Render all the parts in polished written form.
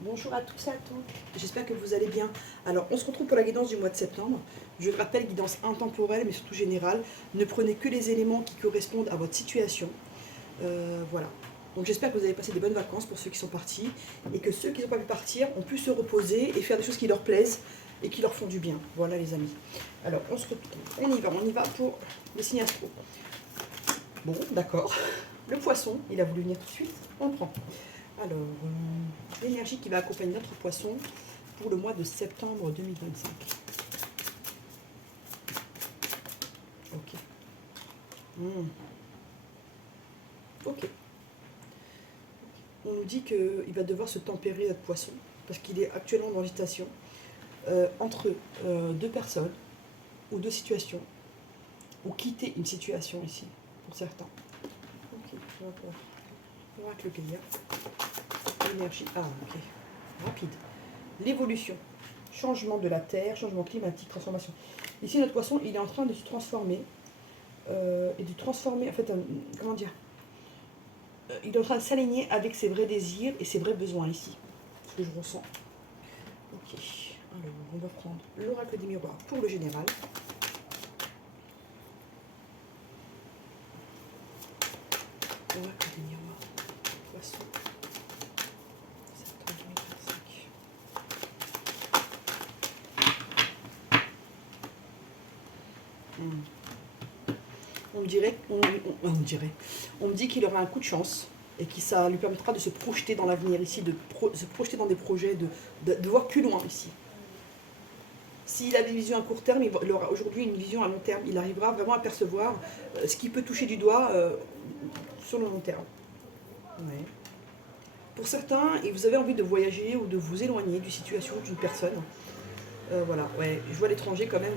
Bonjour à tous et à toutes, j'espère que vous allez bien. Alors, on se retrouve pour la guidance du mois de septembre. Je le rappelle, guidance intemporelle, mais surtout générale. Ne prenez que les éléments qui correspondent à votre situation. Voilà. Donc j'espère que vous avez passé de bonnes vacances pour ceux qui sont partis, et que ceux qui n'ont pas pu partir ont pu se reposer et faire des choses qui leur plaisent et qui leur font du bien. Voilà les amis. Alors, on se retrouve, on y va pour les signes astro. Bon, d'accord. Le poisson, il a voulu venir tout de suite, on le prend. Alors, l'énergie qui va accompagner notre poisson pour le mois de septembre 2025. Ok. Ok. On nous dit qu'il va devoir se tempérer, notre poisson, parce qu'il est actuellement dans l'agitation entre deux personnes ou deux situations, ou quitter une situation ici, pour certains. Ok, on va voir. Oracle Gaïa. Énergie. Ah, ok. Rapide. L'évolution. Changement de la terre, changement climatique, transformation. Ici, notre poisson, il est en train de se transformer. Et de transformer, en fait, comment dire, il est en train de s'aligner avec ses vrais désirs et ses vrais besoins ici. Ce que je ressens. Ok. Alors, on va prendre l'oracle des miroirs pour le général. Oracle des miroirs. Poisson. Septembre 2025. On me dit qu'il aura un coup de chance et que ça lui permettra de se projeter dans l'avenir ici, de se projeter dans des projets, de voir plus loin ici. S'il a des visions à court terme, il aura aujourd'hui une vision à long terme. Il arrivera vraiment à percevoir ce qui peut toucher du doigt sur le long terme. Ouais. Pour certains, et vous avez envie de voyager ou de vous éloigner d'une situation, d'une personne. Voilà, ouais, je vois l'étranger quand même,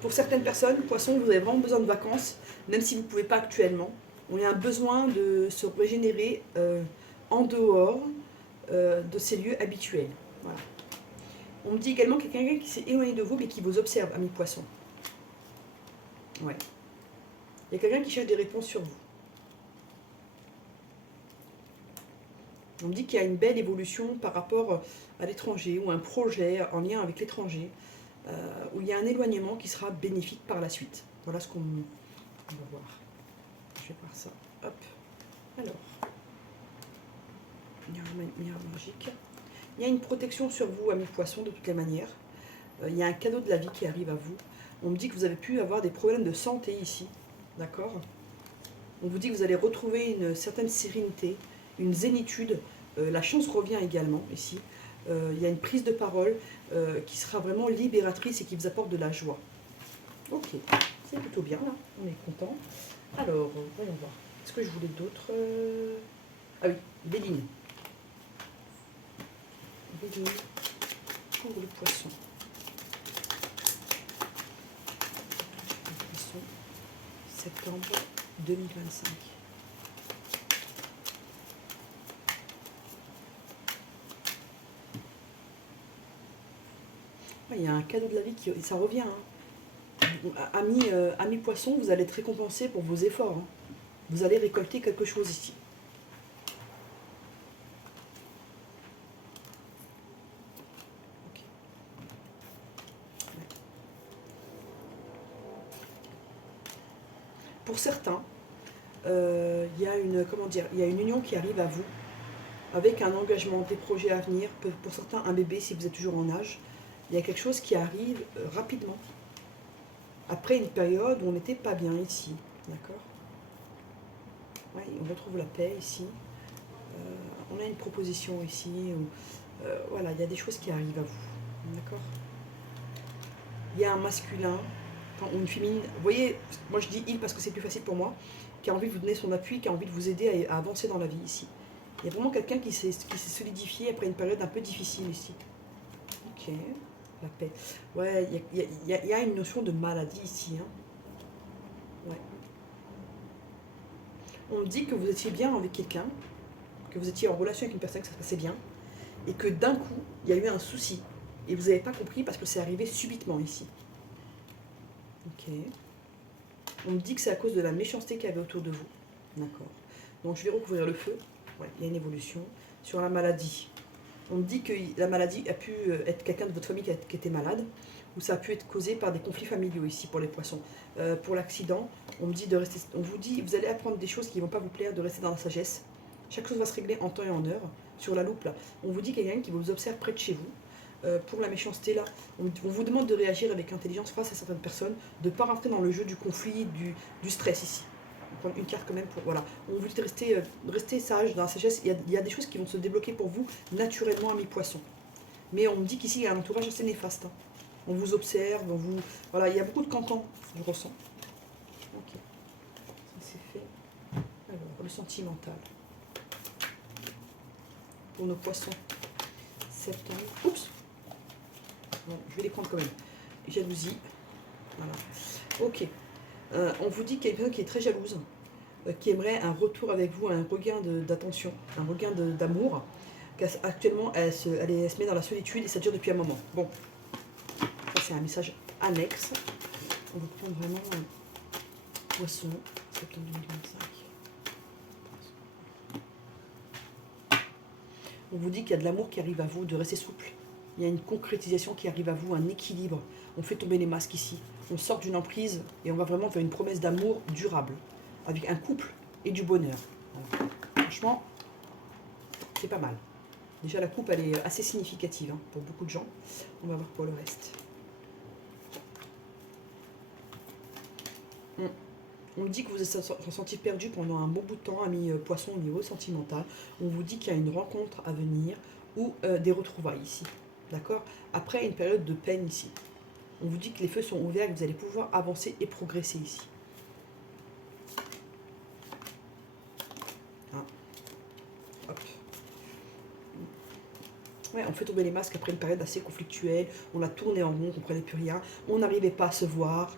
pour certaines personnes, poissons, vous avez vraiment besoin de vacances, même si vous ne pouvez pas actuellement. On a un besoin de se régénérer en dehors de ces lieux habituels. Voilà. On me dit également qu'il y a quelqu'un qui s'est éloigné de vous, mais qui vous observe, ami poisson. Ouais. Il y a quelqu'un qui cherche des réponses sur vous. On me dit qu'il y a une belle évolution par rapport à l'étranger, ou un projet en lien avec l'étranger, où il y a un éloignement qui sera bénéfique par la suite. Voilà ce qu'on va voir. Je vais voir ça. Hop. Alors. Miroir magique. Il y a une protection sur vous, amis poissons, de toutes les manières. Il y a un cadeau de la vie qui arrive à vous. On me dit que vous avez pu avoir des problèmes de santé ici. D'accord ? On vous dit que vous allez retrouver une certaine sérénité, une zénitude. La chance revient également ici. Il y a une prise de parole qui sera vraiment libératrice et qui vous apporte de la joie. Ok, c'est plutôt bien là, on est content. Alors, voyons voir. Est-ce que je voulais d'autres Ah oui, des lignes. Des lignes pour le poisson. Le poisson, septembre 2025. Il y a un cadeau de la vie qui ça revient. Amis poissons, vous allez être récompensés pour vos efforts. Hein. Vous allez récolter quelque chose ici. Okay. Ouais. Pour certains, il y a une union qui arrive à vous avec un engagement, des projets à venir. Pour certains, un bébé si vous êtes toujours en âge. Il y a quelque chose qui arrive rapidement. Après une période où on n'était pas bien ici. D'accord ? Ouais, on retrouve la paix ici. On a une proposition ici. Voilà, il y a des choses qui arrivent à vous. D'accord ? Il y a un masculin ou une féminine. Vous voyez, moi je dis il parce que c'est plus facile pour moi, qui a envie de vous donner son appui, qui a envie de vous aider à avancer dans la vie ici. Il y a vraiment quelqu'un qui s'est solidifié après une période un peu difficile ici. Ok. La paix. Ouais, il y a une notion de maladie ici. Hein. Ouais. On me dit que vous étiez bien avec quelqu'un, que vous étiez en relation avec une personne, que ça se passait bien, et que d'un coup, il y a eu un souci. Et vous n'avez pas compris parce que c'est arrivé subitement ici. Ok. On me dit que c'est à cause de la méchanceté qu'il y avait autour de vous. D'accord. Donc je vais recouvrir le feu. Ouais, il y a une évolution. Sur la maladie. On me dit que la maladie a pu être quelqu'un de votre famille qui était malade, ou ça a pu être causé par des conflits familiaux ici pour les poissons. Pour l'accident, on me dit de rester. On vous dit, vous allez apprendre des choses qui ne vont pas vous plaire, de rester dans la sagesse. Chaque chose va se régler en temps et en heure. Sur la loupe là, on vous dit qu'il y a quelqu'un qui vous observe près de chez vous. Pour la méchanceté là, on vous demande de réagir avec intelligence face à certaines personnes, de ne pas rentrer dans le jeu du conflit, du stress ici. On prend une carte quand même pour. Voilà. On vous dit de rester sage dans la sagesse. Il y a des choses qui vont se débloquer pour vous naturellement à mi-poisson. Mais on me dit qu'ici il y a un entourage assez néfaste. Hein. On vous observe, on vous. Voilà, il y a beaucoup de cancans, je ressens. Ok. Ça c'est fait. Alors, le sentimental. Pour nos poissons. Septembre. Oups! Bon, je vais les prendre quand même. Jalousie. Voilà. Ok. On vous dit qu'il y a une personne qui est très jalouse, qui aimerait un retour avec vous, un regain d'attention, un regain d'amour. Actuellement, elle se met dans la solitude et ça dure depuis un moment. Bon. Ça, c'est un message annexe. On va prendre vraiment un poisson. Septembre 2025. On vous dit qu'il y a de l'amour qui arrive à vous, de rester souple. Il y a une concrétisation qui arrive à vous, un équilibre. On fait tomber les masques ici. On sort d'une emprise et on va vraiment vers une promesse d'amour durable, avec un couple et du bonheur. Voilà. Franchement, c'est pas mal. Déjà, la coupe, elle est assez significative hein, pour beaucoup de gens. On va voir pour le reste. On dit que vous êtes senti perdu pendant un bon bout de temps, ami poisson au niveau sentimental. On vous dit qu'il y a une rencontre à venir ou des retrouvailles ici. D'accord? Après une période de peine ici. On vous dit que les feux sont ouverts et que vous allez pouvoir avancer et progresser ici. Hein. Hop. Ouais, on fait tomber les masques après une période assez conflictuelle. On a tourné en rond, on ne comprenait plus rien. On n'arrivait pas à se voir.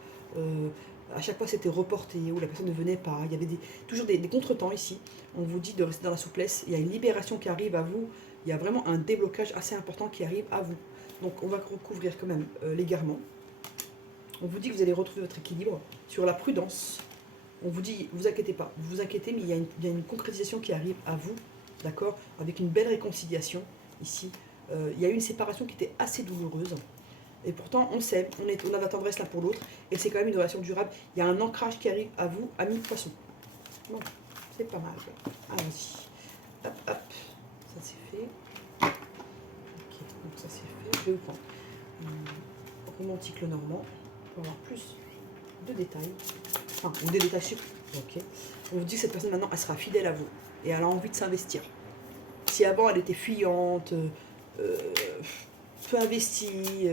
À chaque fois, c'était reporté ou la personne ne venait pas. Il y avait toujours des contretemps ici. On vous dit de rester dans la souplesse. Il y a une libération qui arrive à vous. Il y a vraiment un déblocage assez important qui arrive à vous. Donc, on va recouvrir quand même légalement. On vous dit que vous allez retrouver votre équilibre sur la prudence. On vous dit, vous inquiétez pas. Vous vous inquiétez, mais il y a une concrétisation qui arrive à vous. D'accord? Avec une belle réconciliation ici. Il y a eu une séparation qui était assez douloureuse. Et pourtant, on s'aime, on a de la tendresse l'un pour l'autre, et c'est quand même une relation durable. Il y a un ancrage qui arrive à vous, amis poissons. Bon, c'est pas mal. Allons-y. Hop, hop. Ça c'est fait. Ok, donc ça c'est fait. Je vais vous prendre romantique le normand pour avoir plus de détails. Enfin, ou des détails sur. Ok. On vous dit que cette personne maintenant, elle sera fidèle à vous, et elle a envie de s'investir. Si avant elle était fuyante, peu investie.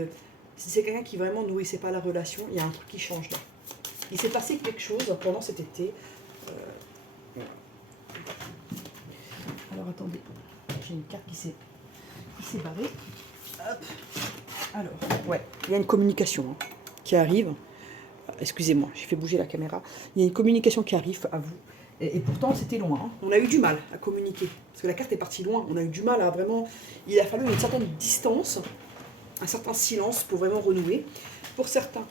Si c'est quelqu'un qui vraiment nourrissait pas la relation, il y a un truc qui change là. Il s'est passé quelque chose pendant cet été. Alors attendez, j'ai une carte qui s'est barrée. Hop. Alors, ouais, il y a une communication hein, qui arrive. Excusez-moi, j'ai fait bouger la caméra. Il y a une communication qui arrive à vous. Et pourtant, c'était loin. Hein. On a eu du mal à communiquer. Parce que la carte est partie loin. On a eu du mal à vraiment... Il a fallu une certaine distance, un certain silence pour vraiment renouer. Pour certains,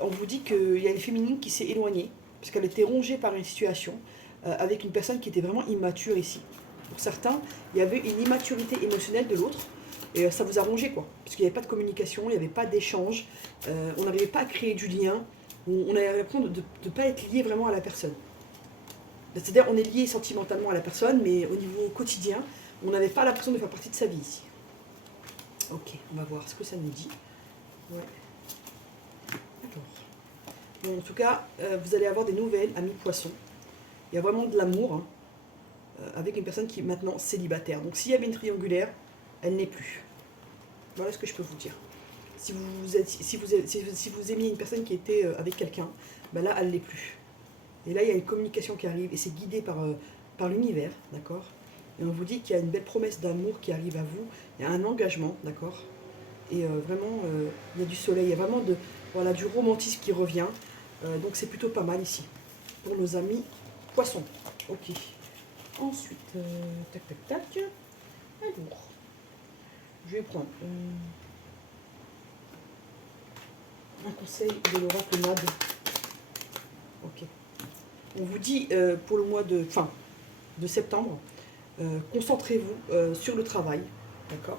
on vous dit qu'il y a une féminine qui s'est éloignée, parce qu'elle était rongée par une situation, avec une personne qui était vraiment immature ici. Pour certains, il y avait une immaturité émotionnelle de l'autre, et ça vous a rongé, quoi. Parce qu'il n'y avait pas de communication, il n'y avait pas d'échange, on n'arrivait pas à créer du lien, on avait l'impression de ne pas être lié vraiment à la personne. C'est-à-dire, on est lié sentimentalement à la personne, mais au niveau quotidien, on n'avait pas l'impression de faire partie de sa vie ici. Ok, on va voir ce que ça nous dit. Ouais. D'accord. Bon, en tout cas, vous allez avoir des nouvelles, amis poissons. Il y a vraiment de l'amour hein, avec une personne qui est maintenant célibataire. Donc s'il y avait une triangulaire, elle n'est plus. Voilà ce que je peux vous dire. Si vous aimiez une personne qui était avec quelqu'un, ben là, elle ne l'est plus. Et là, il y a une communication qui arrive et c'est guidé par l'univers, d'accord? Et on vous dit qu'il y a une belle promesse d'amour qui arrive à vous. Il y a un engagement, d'accord? Et vraiment, il y a du soleil, il y a vraiment du romantisme qui revient. Donc c'est plutôt pas mal ici. Pour nos amis poissons. Ok. Ensuite, tac, tac, tac. Alors, je vais prendre un conseil de l'oracle Mad. Ok. On vous dit pour le mois de septembre, concentrez-vous sur le travail. D'accord?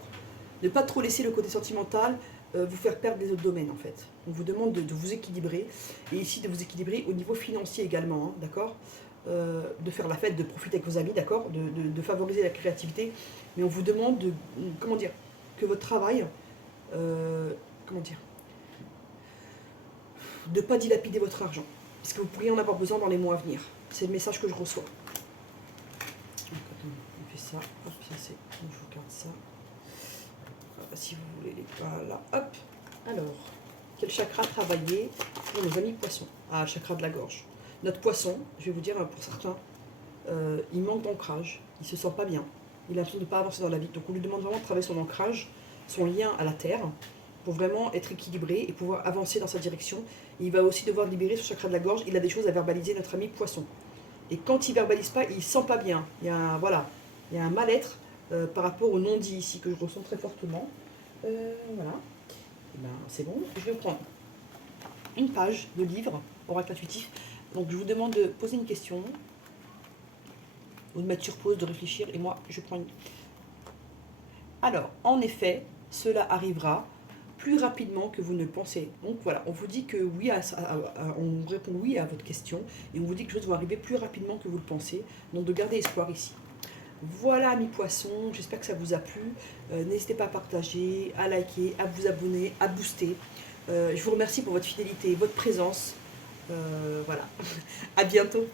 Ne pas trop laisser le côté sentimental vous faire perdre les autres domaines en fait. On vous demande de vous équilibrer, et ici de vous équilibrer au niveau financier également, hein, d'accord? De faire la fête, de profiter avec vos amis, d'accord? De favoriser la créativité, mais on vous demande de, comment dire, que votre travail, comment dire, de ne pas dilapider votre argent, parce que vous pourriez en avoir besoin dans les mois à venir. C'est le message que je reçois. Donc, attends, on fait ça, hop, ça c'est, je vous garde ça. Si vous voulez les voilà, hop. Alors, quel chakra travailler pour nos amis poissons? Ah, chakra de la gorge. Notre poisson, je vais vous dire, pour certains, il manque d'ancrage, il se sent pas bien, il a l'impression de ne pas avancer dans la vie. Donc on lui demande vraiment de travailler son ancrage, son lien à la terre, pour vraiment être équilibré et pouvoir avancer dans sa direction. Et il va aussi devoir libérer son chakra de la gorge, il a des choses à verbaliser, notre ami poisson. Et quand il verbalise pas, il sent pas bien. Il y a un, voilà, il y a un mal-être par rapport au non-dit ici que je ressens très fortement. Voilà. Et ben, c'est bon. Je vais vous prendre une page de livre, oracle intuitif. Donc je vous demande de poser une question, ou de mettre sur pause, de réfléchir, et moi je prends une. Alors, en effet, cela arrivera plus rapidement que vous ne le pensez. Donc voilà, on vous dit que oui, on répond oui à votre question, et on vous dit que les choses vont arriver plus rapidement que vous le pensez. Donc de garder espoir ici. Voilà, amis poissons, j'espère que ça vous a plu. N'hésitez pas à partager, à liker, à vous abonner, à booster. Je vous remercie pour votre fidélité, votre présence. Voilà, à bientôt.